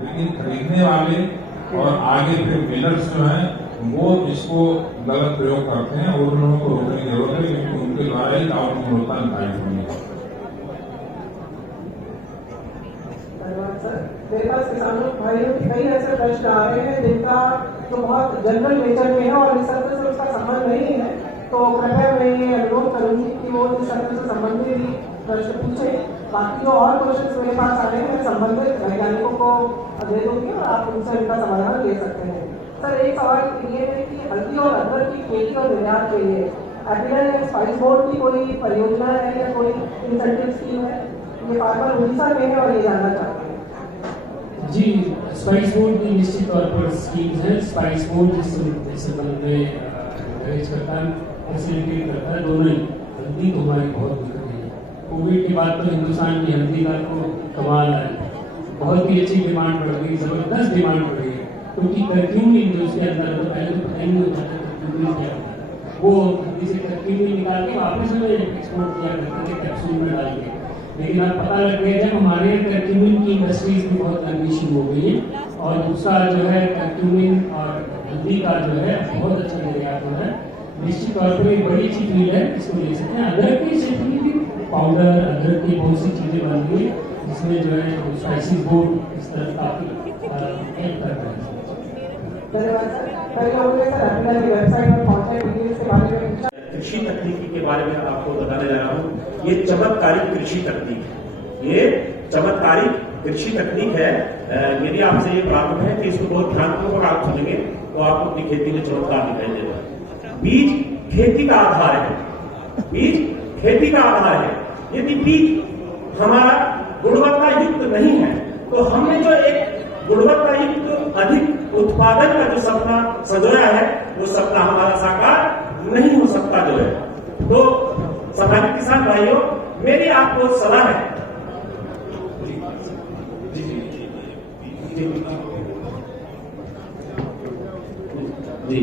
लेकिन खरीदने वाले और आगे फिर मिलर्स जो हैं वो इसको गलत प्रयोग करते हैं और उन लोगों को रोकने की जरूरत है, क्योंकि उनके द्वारा ही दावा गुणवत्ता निर्धारित होनी है। मेरे पास किसानों भाइयों के कई ऐसे प्रश्न आ रहे हैं जिनका तो बहुत जनरल नेचर में है और इस सत्र से उसका संबंध नहीं है, तो कृपया मैं ये अनुरोध करूंगी कि वो इस सत्र से संबंधित भी प्रश्न पूछे। बाकी जो और क्वेश्चन मेरे पास आ रहे हैं मैं संबंधित वैज्ञानिकों को दे दूंगी और आप उनसे इनका समाधान ले सकते हैं। सर, एक सवाल ये है कि हल्दी और अदरक की खेती और निर्यात के लिए एपीएल या स्पाइस बोर्ड की कोई परियोजना है या कोई इंसेंटिव स्कीम है? ये फार्मर उड़ीसा में है और ये जानना चाहते हैं। जी, स्पाइस बोर्ड की निश्चित तौर पर स्कीम्स हैं। स्पाइस बोर्ड जिस संबंध में मैनेज करता है, फैसिलिटेट करता है, दोनों ही। हल्दी तो हमारी बहुत दिक्कत है। कोविड के बाद तो हिंदुस्तान की हल्दी का तो कमाल है, बहुत ही अच्छी डिमांड बढ़ गई, जबरदस्त डिमांड बढ़ गई, क्योंकि कर्क्यूमिन जो उसके अंदर तो पहले तो पता ही नहीं होता था कर्क्यूमिन क्या होता है। वो हल्दी से कर्क्यूमिन निकाल के वापस हमें एक्सपोर्ट किया करते थे कैप्सूल में डाल के। लेकिन अब पता लग गया जब हमारे कर्क्यूमिन की इंडस्ट्रीज भी बहुत लंबी शुरू हो गई है और दूसरा जो है कर्क्यूमिन और हल्दी का जो है बहुत अच्छा निर्यात हो रहा है। निश्चित तौर पर एक बड़ी अच्छी फील्ड है, इसको ले सकते हैं। अदरक के क्षेत्र में भी पाउडर, अदरक की बहुत सी चीजें बन गई जिसमें जो है स्पाइसेस बोर्ड इस तरह काफी हेल्प कर रहा है। कृषि तकनीकी के बारे में आपको बताने जा रहा हूँ। ये चमत्कारिक कृषि तकनीक है, ये चमत्कारिक कृषि तकनीक है। मेरी आपसे ये प्रार्थना है कि इसको बहुत ध्यानपूर्वक आप सुनेंगे तो आपको अपनी खेती में चमत्कार दिखाई देगा। बीज खेती का आधार है, बीज खेती का आधार है। यदि बीज हमारा गुणवत्ता युक्त नहीं है तो हमने जो एक गुणवत्ता युक्त अधिक उत्पादन का जो सपना संजोया है वो सपना हमारा साकार नहीं हो सकता जो है। तो सम्मानित किसान भाइयों, मेरी आपको सलाह है, जी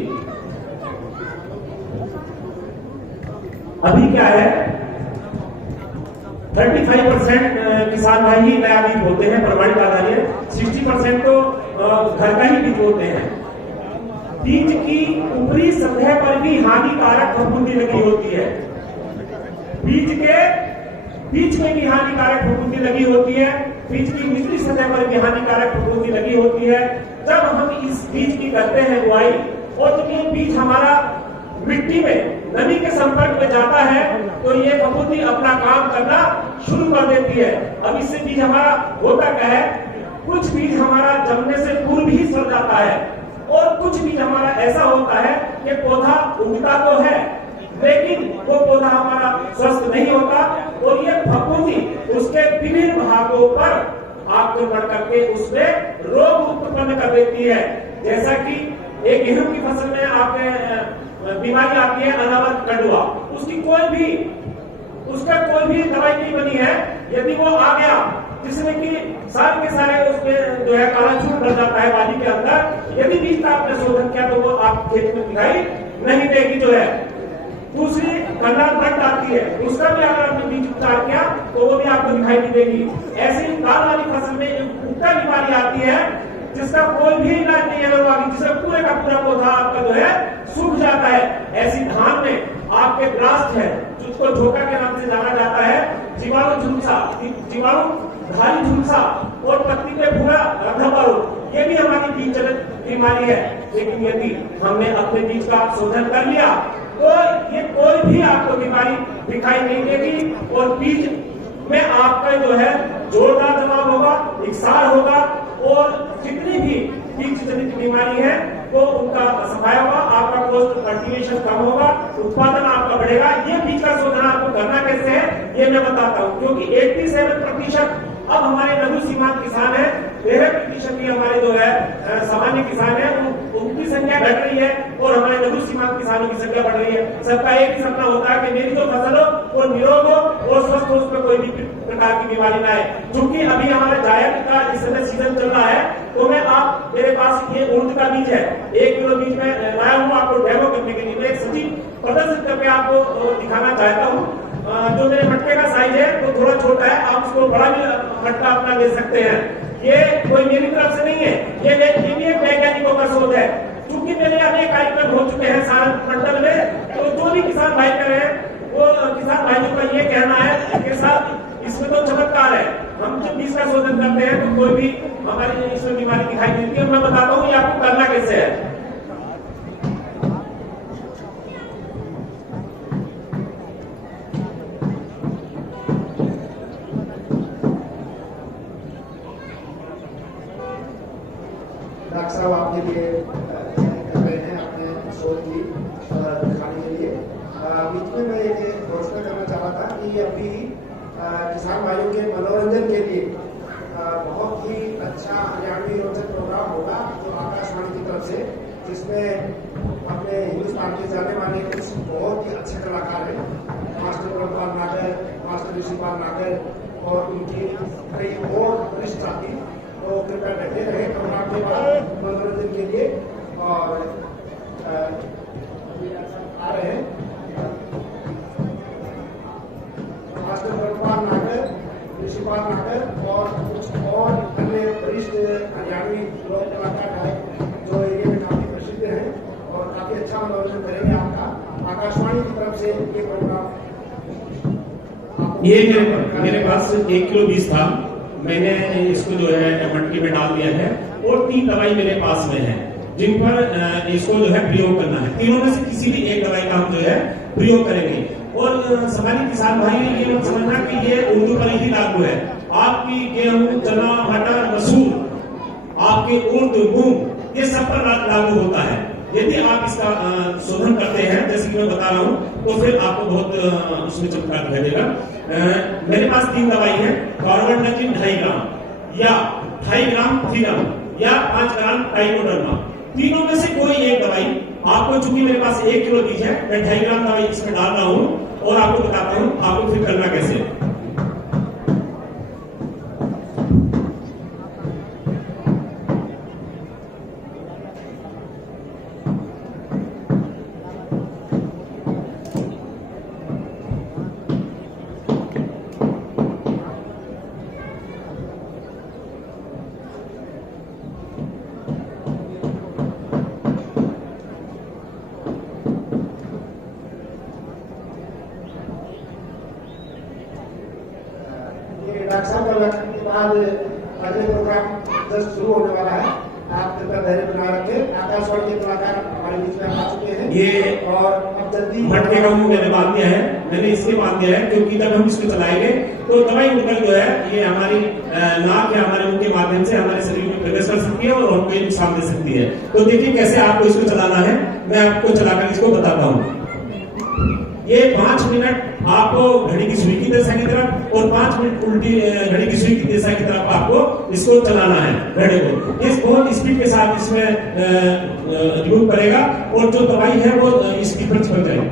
अभी क्या है 35% किसान भाई ही नया बीज बोते हैं, प्रमाणित आधारित। 60% तो घर का ही बीज बोते हैं। बीज की ऊपरी सतह पर भी हानिकारक फफूंदी लगी होती है, बीज के बीच में भी हानिकारक फफूंदी लगी होती है, बीज की निचली सतह पर भी हानिकारक फफूंदी लगी होती है। जब हम इस बीज की करते हैं बुआई और जब ये बीज हमारा मिट्टी में नमी के संपर्क में जाता है तो ये फफूंदी अपना काम करना शुरू कर देती है। अब इससे बीज हमारा होता क्या है, कुछ बीज हमारा जमने से पूर्व ही सड़ जाता है और कुछ बीज हमारा ऐसा होता है कि पौधा उगता तो है लेकिन वो पौधा हमारा स्वस्थ नहीं होता और ये फफूंदी उसके विभिन्न भागों पर आक्रमण करके उसमें रोग उत्पन्न कर देती है। जैसा कि एक गेहूं की फसल में आपने बीमारी आती है अनावृत कंडुआ, उसका कोई भी दवाई नहीं बनी है। यदि वो आ गया जिसमें कि सारे के सारे उसमें जो है काला चूर भर जाता है बाली के अंदर, यदि बीज का आपने शोधन किया तो वो आप खेत में दिखाई नहीं देगी जो है। दूसरी कंडा ब्लड आती है, उसका भी अगर आपने बीज उपचार किया तो वो भी आपको दिखाई नहीं देगी। ऐसे ही दाल वाली फसल में एक कुत्ता बीमारी आती है जिसका कोई भी इलाज नहीं है, जिसका पूरे का पूरा पौधा आपका जो है सूख जाता है। ऐसी धान में आपके ब्लास्ट है जिसको झोंका के नाम से जाना जाता है, जीवाणु झुलसा, जीवाणु धारी झुलसा और पत्ती पे भूरा रंध्रपारू, ये भी हमारी बीज जनित बीमारी है। लेकिन यदि हमने अपने बीज का शोधन कर लिया तो ये कोई भी आपको बीमारी दिखाई नहीं देगी और बीज में आपका जो है जोरदार जवाब होगा, इकसार होगा और जितनी भी बीज जनित बीमारी है वो उनका सफाया होगा, आपका कॉस्ट कल्टीवेशन कम होगा, उत्पादन आपका बढ़ेगा। ये बीज का शोधन आपको करना कैसे है ये मैं बताता हूँ, क्योंकि 87% अब हमारे लघु सीमांत किसान है, 13% ही हमारे जो है सामान्य किसान है, उनकी संख्या घट रही है और हमारे लघु सीमांत किसानों की संख्या बढ़ रही है। सबका एक ही सपना होता है कि मेरी जो फसल हो वो निरोग हो और स्वस्थ हो, उसमें कोई भी प्रकार की बीमारी ना आए। क्योंकि अभी हमारा जायद का इस समय सीजन चल रहा है तो मैं आप मेरे पास ये उड़द का बीज है, 1 किलो बीज में लाया हूँ आपको डेमो करने के लिए। मैं एक सचिव प्रदर्शित करके आपको दिखाना चाहता हूँ। जो मेरे मटके का साइज है वो थोड़ा छोटा है, आप उसको बड़ा भी मटका अपना ले सकते हैं। ये कोई मेरी तरफ से नहीं है, ये भी एक वैज्ञानिकों का शोध है। क्योंकि मेरे अनेक कार्यक्रम हो चुके हैं सारण मंडल में, तो जो भी किसान भाई कर रहे हैं वो किसान भाइयों का ये कहना है कि साहब इसमें तो चमत्कार है, हम जब बीज का शोधन करते हैं तो कोई भी हमारी इसमें बीमारी दिखाई देती है। मैं बताता हूँ ये आपको करना कैसे है। डॉक्टर साहब आपके लिए कर रहे हैं अपने शोध की दिखाने के लिए। बीच में मैं ये घोषणा करना चाह रहा था कि अभी किसान भाइयों के मनोरंजन के लिए बहुत ही अच्छा हरियाणवी रोचक प्रोग्राम होगा जो आकाशवाणी की तरफ से, जिसमें अपने हिंदुस्तान के जाने माने कुछ बहुत ही अच्छे कलाकार हैं, मास्टर ब्रह्मपाल नागर, मास्टर ऋषिपाल नागर और उनकी कई और वरिष्ठ साथी। तो कृपया डटे रहे प्रोग्राम के बाद मनोरंजन के लिए। और आ रहे हैं मास्टर ब्रह्मपाल नागर, ऋषिपाल नागर और कुछ और अन्य वरिष्ठ हरियाणवी लोक कलाकार हैं जो एरिया में काफी प्रसिद्ध हैं और काफी अच्छा मनोरंजन करेंगे आपका। आकाशवाणी की तरफ से ये प्रोग्राम। ये मेरे पास 1 किलो बीज था, मैंने इसको जो है मटकी में डाल दिया है और 3 दवाई मेरे पास में है जिन पर इसको जो है प्रयोग करना है। तीनों में से किसी भी एक दवाई का हम जो है प्रयोग करेंगे। और समानी किसान भाई ये मत समझना कि ये उर्दू पर ही लागू है। आपकी गेहूं, चना, मटर, मसूर, आपके उर्द, मूंग, ये सब पर लागू होता है। यदि आप इसका शोधन करते हैं जैसे कि मैं बता रहा हूं तो फिर आपको बहुत उसमें चमत्कार दिखाई देगा। मेरे पास 3 दवाई है, कार्बोनडाजिम 2.5 ग्राम या 2.5 ग्राम थीरम या 5 ग्राम ट्राइकोडर्मा। तीनों में से कोई एक दवाई आपको, चूंकि मेरे पास 1 किलो बीज है, मैं 2.5 ग्राम दवाई इसमें डाल रहा हूं और आपको बताता हूं आपको फिर करना कैसे। डॉक्टर साहब का लक्षण के बाद अगले प्रोग्राम जस्ट शुरू होने वाला है। आप कृपया धैर्य बना रखें। आकाशवाणी के कलाकार हमारे बीच में आ चुके हैं। ये और अब जल्दी मटके का मुंह मैंने बांध दिया है, मैंने इसलिए बांध दिया है क्योंकि जब हम इसको चलाएंगे तो दवाई उड़कर जो है ये हमारी नाक या हमारे मुंह के माध्यम से हमारे शरीर में प्रवेश कर सकती है और हमको नुकसान दे सकती है। तो देखिए कैसे आपको इसको चलाना है, मैं आपको चलाकर इसको बताता हूँ। ये 5 मिनट आपको घड़ी की सुई की दिशा की तरफ और 5 मिनट उल्टी घड़ी की सुई की दिशा की तरफ आपको इसको चलाना है घड़ी को। इस बहुत स्पीड के साथ इसमें यूज करेगा और जो दवाई है वो इसकी पर चिपक जाएगी।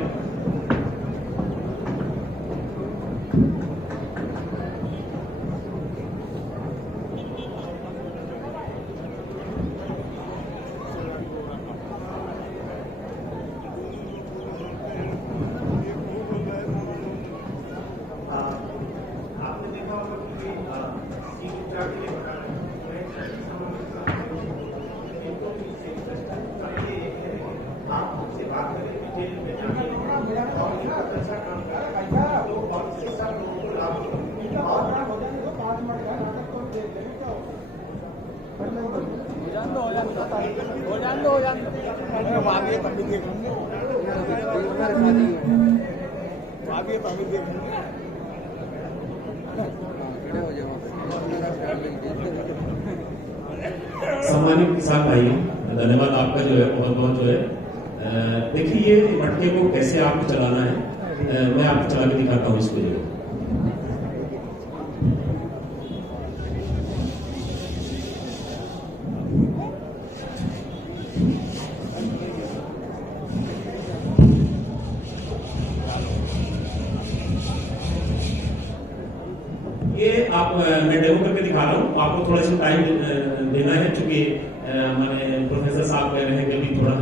सम्मानित किसान भाई, धन्यवाद आपका जो है बहुत बहुत जो है। देखिए ये मटके को कैसे आपको चलाना है, मैं आपको चला के दिखाता हूँ इसको। जो ये आप मैं डेमो करके दिखा रहा हूँ, आपको थोड़ा सा टाइम देना है क्योंकि मैंने प्रोफेसर साहब कह रहे हैं कि अभी थोड़ा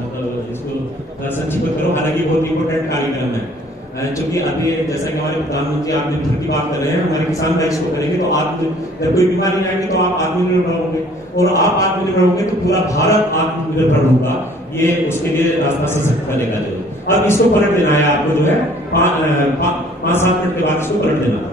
मतलब इसको संक्षिप्त करो, हालांकि बहुत इंपोर्टेंट कार्यक्रम है। क्योंकि अभी जैसा कि हमारे प्रधानमंत्री आत्मनिर्भर की बात कर रहे हैं, हमारे किसान भाई इसको करेंगे तो आप जब कोई बीमारी आएगी तो आप आत्मनिर्भर होंगे, और आप आत्मनिर्भर होंगे तो पूरा भारत आत्मनिर्भर होगा। ये उसके लिए रास्ता सशक्त बनेगा जरूर। अब इसको पलट देना है आपको, जो है 5-7 मिनट के बाद इसको पलट देना है।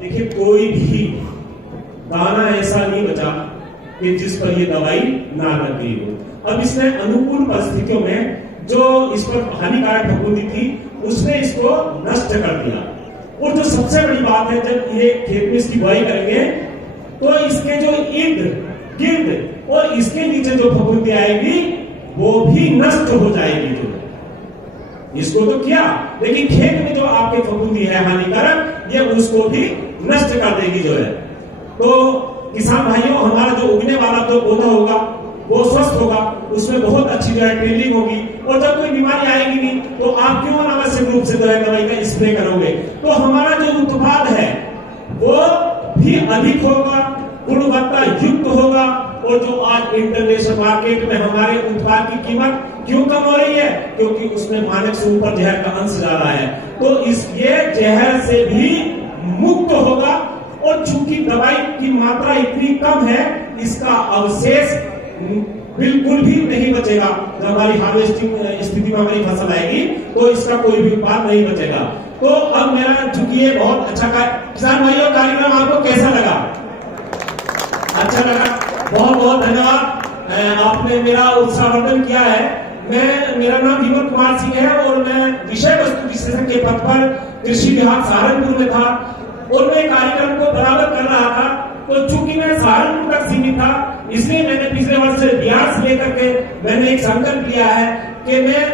देखिए, कोई भी दाना ऐसा नहीं बचा कि जिस पर ये दवाई ना लग गई हो। अब इसने अनुकूल परिस्थितियों में जो इस पर हानिकारक फफूंदी थी उसने इसको नष्ट कर दिया। और जो सबसे बड़ी बात है, जब ये खेत में इसकी बुआई करेंगे तो इसके जो इर्द गिर्द और इसके नीचे जो फफूंदी आएगी वो भी नष्ट हो जाएगी। जो इसको तो किया, लेकिन खेत में जो आपके फफूंदी है हानिकारक, ये उसको भी नष्ट कर देगी जो है। तो किसान भाइयों, हमारा जो उगने वाला जो पौधा होगा वो स्वस्थ होगा, उसमें बहुत अच्छी जो है ट्रेनिंग होगी, और जब कोई बीमारी आएगी नहीं तो आप क्यों अनावश्यक रूप से जो है दवाई का स्प्रे करोगे। तो हमारा जो उत्पाद है वो भी अधिक होगा, गुणवत्ता युक्त होगा। और जो आज इंटरनेशनल मार्केट में हमारे उत्पाद की कीमत क्यों कम हो रही है, क्योंकि उसमें मानक से ऊपर जहर का अंश जा रहा है। तो ये जहर से भी मुक्त होगा, और चूंकि दवाई की मात्रा इतनी कम है, इसका अवशेष बिल्कुल भी नहीं बचेगा। जब हमारी हार्वेस्टिंग स्थिति में हमारी फसल आएगी तो इसका कोई भी उत्पाद नहीं बचेगा। तो अब मेरा चूंकि ये बहुत अच्छा किसान भाइयों कार्यक्रम आपको कैसा लगा? अच्छा लगा, बहुत बहुत धन्यवाद। आपने मेरा उत्साहवर्धन किया है। मेरा नाम विमल कुमार सिंह है और मैं विषय वस्तु विश्लेषण के पद पर कृषि विभाग सहारनपुर में था, और मैं कार्यक्रम को बराबर कर रहा था। तो चूंकि मैं सहारनपुर तक सीमित था, इसलिए मैंने पिछले वर्ष से बिहार से लेकर के मैंने एक संकल्प लिया है कि मैं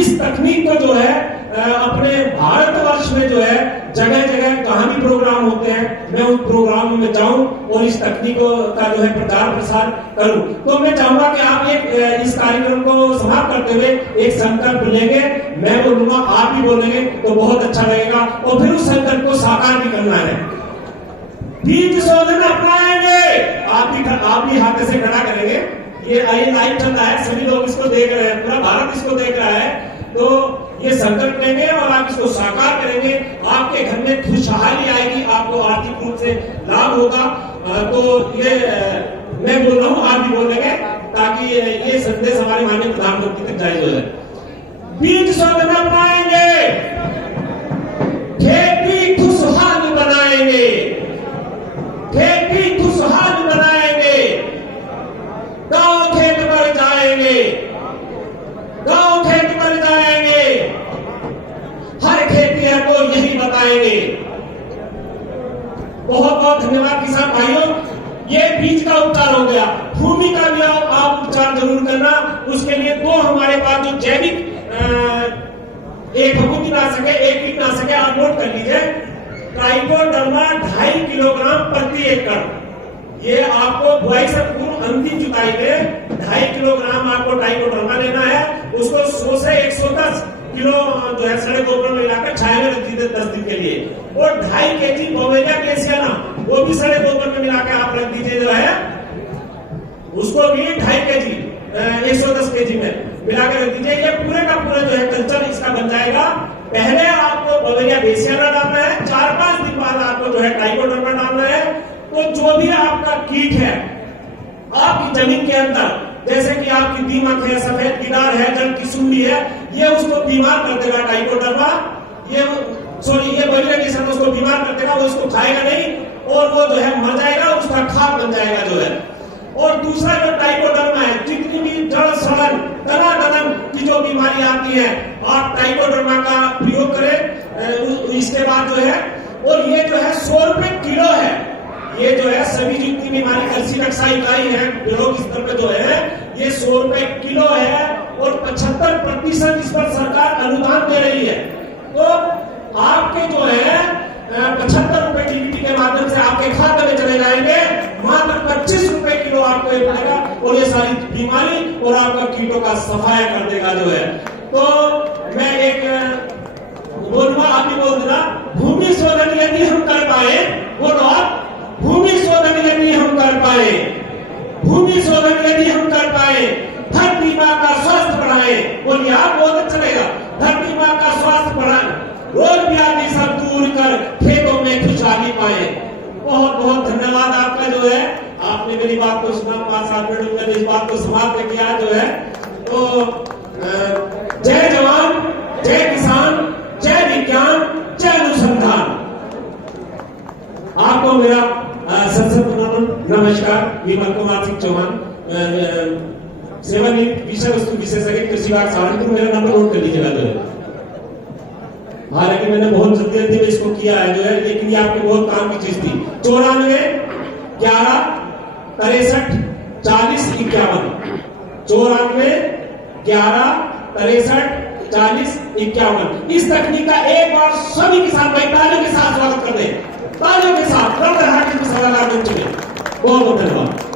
इस तकनीक को जो है अपने भारतवर्ष में जो है जगह जगह कहाँ भी प्रोग्राम होते हैं, मैं उन प्रोग्रामों में जाऊं और इस तकनीकों का जो है प्रचार प्रसार करूं। तो मैं चाहूंगा कि आप इस कार्यक्रम को समाप्त करते हुए एक संकल्प लेंगे, मैं बोलूंगा, आप भी बोलेंगे तो बहुत अच्छा लगेगा, और फिर उस संकल्प को साकार भी करना है। बीज शोधन अपनाएंगे, आप भी हाथ से खड़ा करेंगे। ये लाइव चल रहा है, सभी लोग इसको देख रहे हैं, पूरा भारत इसको देख रहा है। तो ये संकल्प लेंगे और आप इसको साकार करेंगे, आपके घर में खुशहाली आएगी, आपको आर्थिक रूप से लाभ होगा। तो ये मैं बोल रहा हूँ, आप भी बोलेंगे, ताकि ये संदेश हमारे माननीय प्रधानमंत्री तक जाए जो है। बीज शोधन अपनाएंगे, खेती खुशहाल बनाएंगे, खेती खुशहाल बनाएंगे, गांव खेत पर जाएंगे, गांव खेत पर जाएंगे, हर खेतिहर को यही बताएंगे। बहुत बहुत धन्यवाद किसान भाइयों। ये बीज का उपचार हो गया, भूमि का भी आप उपचार जरूर करना। उसके लिए दो हमारे पास जो जैविक एक फफूंदीनाशक है, एक कीटनाशक है, आप नोट कर लीजिए। ट्राइकोडर्मा 2.5 किलोग्राम प्रति एकड़। ये आपको बुआई से पूर्व अंतिम जुताई में 2.5 किलोग्राम आपको ट्राइकोडर्मा लेना है। उसको 100 से 110 किलो जो है सड़े गोबर में मिलाकर छाया में रख दीजिए 10 दिन के लिए। और 2.5 केजी बोवेरिया ग्लेशियाना वो भी सड़े गोबर में मिलाकर आप रख दीजिए जो है, उसको भी 2.5 केजी 110 केजी में मिलाकर रख दीजिए। ये पूरे का पूरा जो है कल्चर इसका बन जाएगा। पहले आपको बोवेरिया ग्लेशियाना डालना है, 4-5 दिन बाद आपको जो है ट्राइकोडर्मा डालना है। तो जो भी आपका कीट है आपकी जमीन के अंदर, जैसे कि आपकी दीमक है, सफेद कीटाणु है, जड़ की सुंडी है, ये उसको बीमार कर देगा ट्राइकोडर्मा। ये बोवेरिया ग्लेशियाना उसको बीमार कर देगा, वो उसको खाएगा नहीं और वो जो है मर जाएगा, उसका खाद बन जाएगा जो है। और दूसरा जो ट्राइकोडर्मा है, जितनी भी जड़ सड़न तना दनन की जो बीमारी आती है, आप ट्राइकोडर्मा का प्रयोग करें। इसके बाद जो है, और ये जो है 100 रुपए किलो है। ये जो है सभी जितनी बीमारी कृषि रक्षा इकाई है ब्लॉक स्तर पे जो है, ये 100 रुपए किलो है, और 75% इस पर सरकार अनुदान दे रही है। तो आपके जो है 75 रुपए डीबीटी के माध्यम से आपके खाते में चले जाएंगे, मात्र 25 रुपए किलो आपको ये पड़ेगा, और ये सारी बीमारी और आपका कीटों का सफाया कर देगा जो है। तो मैं एक बोलूंगा, आप भी बोल देना, भूमि शोधन यदि हम कर पाए, बोलो आप, भूमि शोधन यदि हम कर पाए, भूमि शोधन यदि हम कर पाए, धरती माँ का स्वास्थ्य बढ़ाए, बोलिए आप, बहुत अच्छा लगेगा, धरती माँ का स्वास्थ्य बढ़ाए, रोग व्याधि सब दूर कर खेतों में खुशहाली पाए। बहुत बहुत धन्यवाद आपका जो है, आपने मेरी बात को सुना, 5-7 मिनट में मैंने इस बात को समाप्त किया जो है। तो जय जवान, जय किसान, जय विज्ञान, जय अनुसंधान। आपको मेरा संसद नमस्कार। विमल कुमार सिंह चौहान, सेवानिवृत्त विषय वस्तु विशेषज्ञ, कृषि विभाग सहारनपुर। मेरा नंबर नोट कर लीजिएगा जो है। हालांकि मैंने बहुत जल्दी में इसको किया है जो है, लेकिन ये आपके बहुत काम की चीज थी। 94 11 63 40 51, 94 11 63 40 51। इस तकनीक का एक बार सभी किसान भाई तालियों के साथ स्वागत कर दें, तालियों के साथ। बहुत बहुत धन्यवाद।